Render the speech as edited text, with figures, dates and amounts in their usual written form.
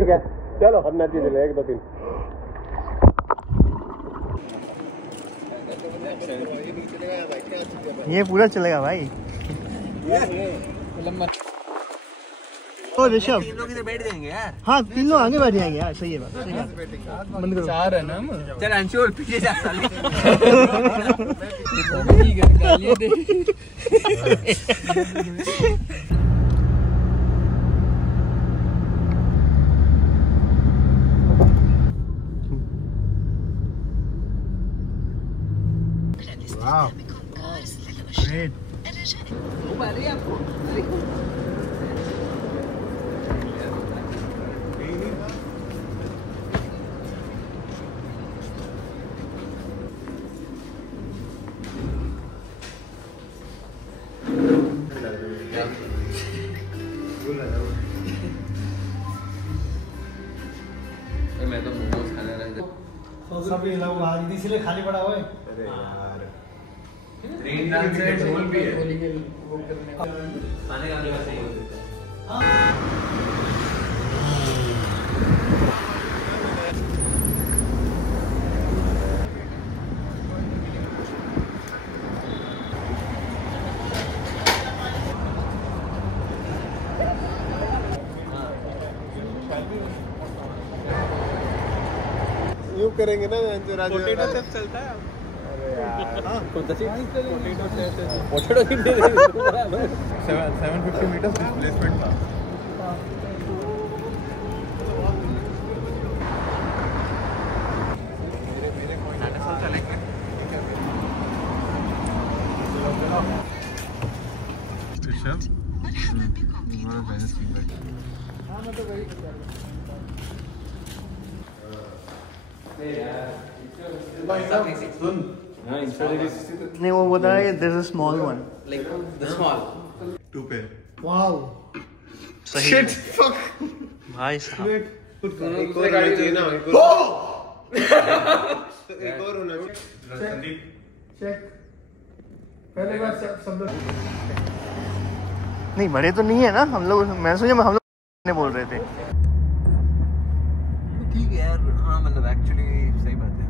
ठीक है चलो अब नदी चले 1 2 3 ये पूरा चलेगा भाई। ओ ऋषभ 3 लोग इधर बैठ जाएंगे यार। हाँ 3 लोग आगे बैठ जाएंगे यार। सही है बात। बंद करो। 4 है ना। चल अंशुल पीछे जा साले। वाह ग्रेट। मैं तो मोमोज खाने लगा सब लोग आज इसलिए खाली पड़ा हुआ है। अरे यार ट्रेन डांस है ढोल भी है खाने का भी सही होता है। यूं करेंगे ना राजू पोटैटो चिप चलता है। अरे यार कौन सा चीज potato chip potato chip 750 metre displacement था। नहीं वो बता रहा है this is small one like the small 2 पे वाओ सही शिट फक भाई साहब। एक और गाड़ी चाहिए ना एक और होना संदीप चेक पहले बार सब लोग नहीं बड़े तो नहीं है ना हम लोग। मैं सोचा हम लोग ने बोल रहे थे। ठीक है यार। हाँ मतलब एक्चुअली सही बात है।